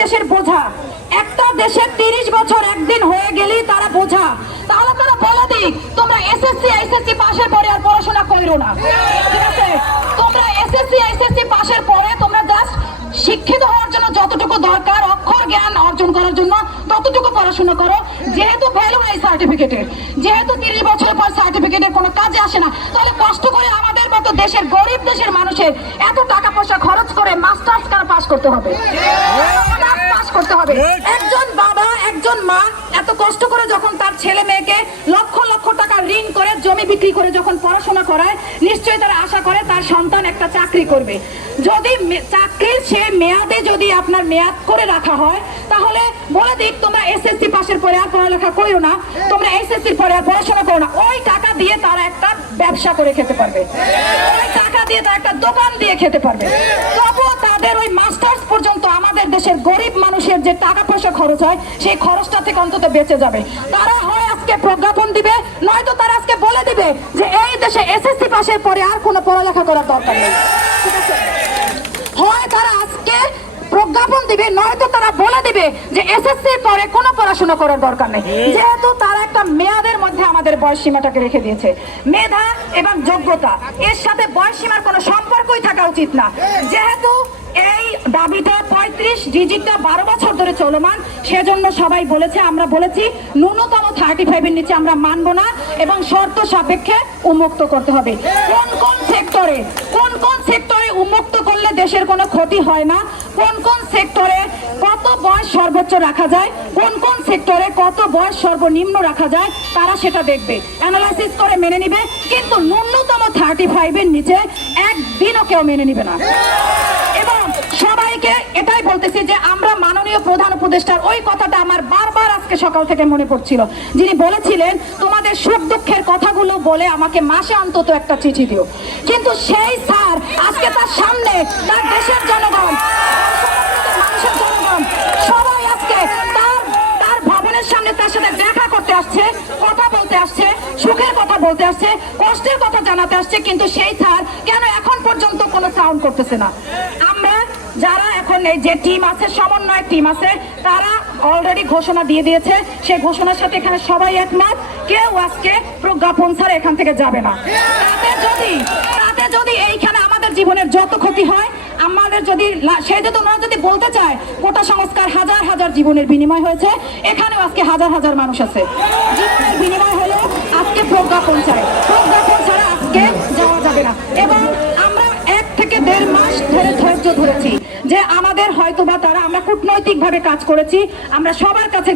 দেশের বোঝা। একটা দেশের তিরিশ বছর একদিন হয়ে গেলেই তারা বোঝা। তাহলে তারা বলে দিক, তোমরা এসএসসি এসএসসি পাশের পরে আর পড়াশোনা করো না। ঠিক আছে? তোমরা এসএসসি এসএসসি পাশের পরে তোমরা জাস্ট শিক্ষিত হওয়ার জন্য যতটুকু দরকার, অক্ষর জ্ঞান অর্জন করার জন্য ততটুকু পড়াশোনা করো। যেহেতু ভ্যালু এই সার্টিফিকেটের যেহেতু তিরিশ বছর পর সার্টিফিকেটের কোনো কাজে আসে না, তাহলে কষ্ট করে আমাদের মতো দেশের গরিব দেশের মানুষের এত টাকা পয়সা খরচ করে মাস্টার্স কার পাস করতে হবে? করতে হবে। একজন বাবা একজন মা এত কষ্ট করে যখন তার ছেলে মেয়েকে লক্ষ লক্ষ টাকা ঋণ করে জমি বিক্রি করে যখন পড়াশোনা করায় নিশ্চয়ই তারা আশা করে তার সন্তান একটা চাকরি করবে। যদি চাকরির সে মেয়াদে যদি আপনার মেয়াদ করে রাখা হয় তাহলে বলে দিক তোমরা এসএসসি পাশের পরে আর পড়ালেখা করো না তোমরা এসএসসির পরে আর পড়াশোনা করো না। ওই টাকা দিয়ে তারা একটা ব্যবসা করে খেতে পারবে। ওই টাকা দিয়ে তারা একটা দোকান দিয়ে খেতে পারবে। তাদের ওই মাস্টার্স পর্যন্ত আমাদের দেশের গরিব মানুষের যে টাকা পয়সা খরচ হয় সেই খরচটা থেকে অন্তত বেঁচে যাবে। তারা হয় আজকে প্রজ্ঞাপন দিবে নয়তো তারা আজকে বলে দিবে যে এই দেশে এসএসসি পাশের পরে আর কোনো পড়ালেখা করার দরকার নেই। ঠিক আছে? হয় তারা আজকে প্রজ্ঞাপন দিবে নয়তো তারা বলে দিবে যে এসএসসি পরে কোনো পড়াশোনা করার দরকার নেই। যেহেতু তারা একটা মেয়াদের মধ্যে আমাদের বয়স সীমাটাকে রেখে দিয়েছে। মেধা এবং যোগ্যতা এর সাথে বয়স সীমার কোনো সম্পর্কই থাকা উচিত না। যেহেতু দাবিটা পঁয়ত্রিশ ডিজিটটা বারো বছর ধরে চলমান। সেজন্য সবাই বলেছে, আমরা বলেছি, ন্যূনতম থার্টি ফাইভের নিচে আমরা মানবো না এবং শর্ত সাপেক্ষে উন্মুক্ত করতে হবে। কোন কোন সেক্টরে, কোন কোন সেক্টরে উন্মুক্ত করলে দেশের কোনো ক্ষতি হয় না? কোন কোন সেক্টরে কত বয়স সর্বোচ্চ রাখা যায়? কোন কোন সেক্টরে কত বয়স সর্বনিম্ন রাখা যায়? তারা সেটা দেখবে। অ্যানালাইসিস করে মেনে নিবে, কিন্তু ন্যূনতম থার্টি ফাইভের নিচে একদিনও কেউ মেনে নিবে না। সবাইকে এটাই বলতেছি যে আমরা মাননীয় প্রধান উপদেষ্টার ওই কথাটা আমার বারবার আজকে সকাল থেকে মনে পড়ছিল। যিনি বলেছিলেন, তোমাদের সুখ দুঃখের কথাগুলো বলে আমাকে মাসে অন্তত একটা চিঠি দিও। কিন্তু সেই স্যার আজকে তার সামনে তার দেশের জনগণ জনগণ, সবাই আজকে তার তার ভবনের সামনে তার সাথে দেখা করতে আসছে, কথা বলতে আসছে, সুখের কথা বলতে আসছে, কষ্টের কথা জানাতে আসছে, কিন্তু সেই স্যার কেন এখন পর্যন্ত কোনো সাউন্ড করতেছে না? যারা এখন এই যে টিম আছে সমন্বয় টিম আছে, তারা অলরেডি ঘোষণা দিয়ে দিয়েছে। সেই ঘোষণার সাথে এখানে সবাই একমত। কেউ আজকে প্রজ্ঞাপন ছাড়া এখান থেকে যাবে না। তাতে যদি তাতে যদি এইখানে আমাদের জীবনের যত ক্ষতি হয়, আমাদের যদি সে যদি, ওনারা যদি বলতে চায়, কোটা সংস্কার হাজার হাজার জীবনের বিনিময় হয়েছে, এখানেও আজকে হাজার হাজার মানুষ আছে। জীবনের বিনিময় হলো আজকে প্রজ্ঞাপন চাই প্রজ্ঞাপন ছাড়া আজকে যাওয়া যাবে না। এবং আমরা এক থেকে দেড় মাস ধরে ধৈর্য ধরেছি। যে আমাদের হয়তোবা তারা আমরা কূটনৈতিক ভাবে কাজ করেছি আমরা সবার কাছে